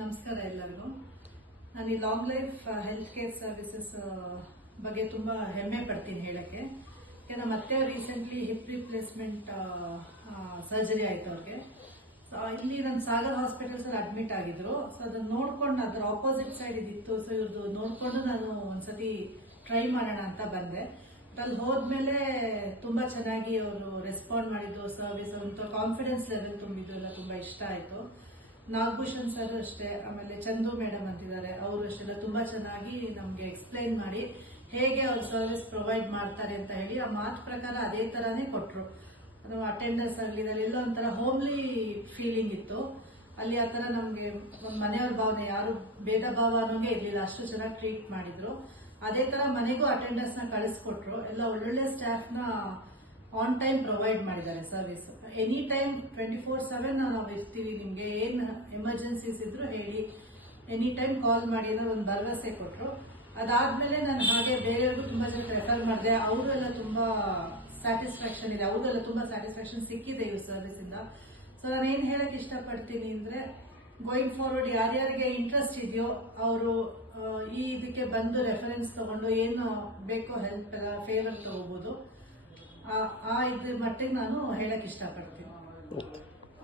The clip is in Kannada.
ನಮಸ್ಕಾರ ಎಲ್ಲರಿಗೂ. ನಾನು ಈ long life health care services ಬಗ್ಗೆ ತುಂಬ ಹೆಮ್ಮೆ ಪಡ್ತೀನಿ ಹೇಳಕ್ಕೆ. ನಮ್ಮ ಮತ್ತೆ ರೀಸೆಂಟ್ಲಿ ಹಿಪ್ ರಿಪ್ಲೇಸ್ಮೆಂಟ್ ಸರ್ಜರಿ ಆಯ್ತು ಅವ್ರಿಗೆ. ಸೊ ಇಲ್ಲಿ ನಮ್ಮ ಸಾಗರ್ ಹಾಸ್ಪಿಟಲ್ಸಲ್ಲಿ ಅಡ್ಮಿಟ್ ಆಗಿದ್ರು. ಸೊ ಅದನ್ನ ನೋಡ್ಕೊಂಡು ಅದರ ಆಪೋಸಿಟ್ ಸೈಡ್ ಇದಿತ್ತು. ಸೊ ಇವ್ರದ್ದು ನೋಡ್ಕೊಂಡು ನಾನು ಒಂದ್ಸತಿ ಟ್ರೈ ಮಾಡೋಣ ಅಂತ ಬಂದೆ. ಅಲ್ಲಿ ಹೋದ್ಮೇಲೆ ತುಂಬಾ ಚೆನ್ನಾಗಿ ಅವರು ರೆಸ್ಪಾಂಡ್ ಮಾಡಿದ್ರು. ಸರ್ವಿಸ್ ಅವ್ರ ಕಾನ್ಫಿಡೆನ್ಸ್ ಲೆವೆಲ್ ತುಂಬಿದ್ದು ಎಲ್ಲ ತುಂಬಾ ಇಷ್ಟ ಆಯ್ತು. ನಾಗಭೂಷಣ್ ಸರ್ ಅಷ್ಟೇ, ಆಮೇಲೆ ಚಂದು ಮೇಡಮ್ ಅಂತಿದ್ದಾರೆ, ಅವರು ಅಷ್ಟೆಲ್ಲ ತುಂಬಾ ಚೆನ್ನಾಗಿ ನಮ್ಗೆ ಎಕ್ಸ್ಪ್ಲೈನ್ ಮಾಡಿ ಹೇಗೆ ಅವ್ರು ಸರ್ವಿಸ್ ಪ್ರೊವೈಡ್ ಮಾಡ್ತಾರೆ ಅಂತ ಹೇಳಿ ಆ ಮಾತು ಪ್ರಕಾರ ಅದೇ ತರಾನೇ ಕೊಟ್ರು. ಅದು ಅಟೆಂಡರ್ಸ್ ಆಗಲಿ ಎಲ್ಲ ಒಂಥರ ಹೋಮ್ಲಿ ಫೀಲಿಂಗ್ ಇತ್ತು. ಅಲ್ಲಿ ಆ ಥರ ನಮಗೆ ಒಂದು ಮನೆಯವ್ರ ಭಾವನೆ, ಯಾರು ಭೇದ ಭಾವ ಅನ್ನೋಂಗೆ ಇರಲಿಲ್ಲ, ಅಷ್ಟು ಚೆನ್ನಾಗಿ ಟ್ರೀಟ್ ಮಾಡಿದ್ರು. ಅದೇ ತರ ಮನೆಗೂ ಅಟೆಂಡರ್ಸ್ ನ ಕಳಿಸ್ಕೊಟ್ರು. ಎಲ್ಲ ಒಳ್ಳೊಳ್ಳೆ ಸ್ಟಾಫ್ ನ ಆನ್ ಟೈಮ್ ಪ್ರೊವೈಡ್ ಮಾಡಿದ್ದಾರೆ ಸರ್ವಿಸ್. ಎನಿ ಟೈಮ್ 24/7 ನಾವು ಇರ್ತೀವಿ, ನಿಮ್ಗೆ ಏನ್ ಎಮರ್ಜೆನ್ಸೀಸ್ ಇದ್ರು ಹೇಳಿ, ಎನಿ ಟೈಮ್ ಕಾಲ್ ಮಾಡಿ ಅನ್ನೋ ಒಂದು ಭರವಸೆ ಕೊಟ್ರು. ಅದಾದ್ಮೇಲೆ ನಾನು ಹಾಗೆ ಬೇರೆಯವ್ರಿಗೂ ತುಂಬಾ ಜನ ರೆಫರ್ ಮಾಡಿದೆ. ಅವರು ಎಲ್ಲ ತುಂಬಾ ಸ್ಯಾಟಿಸ್ಫ್ಯಾಕ್ಷನ್ ಇದೆ, ಅವ್ರಿಗೆಲ್ಲ ತುಂಬಾ ಸ್ಯಾಟಿಸ್ಫ್ಯಾಕ್ಷನ್ ಸಿಕ್ಕಿದೆ ಈ ಸರ್ವಿಸ್ ಇಂದ. ಸೊ ನಾನು ಏನ್ ಹೇಳಕ್ ಇಷ್ಟಪಡ್ತೀನಿ ಅಂದ್ರೆ, ಗೋಯಿಂಗ್ ಫಾರ್ವರ್ಡ್ ಯಾರ್ಯಾರಿಗೆ ಇಂಟ್ರೆಸ್ಟ್ ಇದೆಯೋ ಅವರು ಈ ಇದಕ್ಕೆ ಬಂದು ರೆಫರೆನ್ಸ್ ತಗೊಂಡು ಏನು ಬೇಕೋ ಹೆಲ್ಪ್ ಎಲ್ಲ ಫೇವರ್ ತಗೋಬಹುದು. ಆ ಇದ್ರ ಮಟ್ಟಿಗೆ ನಾನು ಹೇಳಕ್ ಇಷ್ಟಪಡ್ತೀನಿ.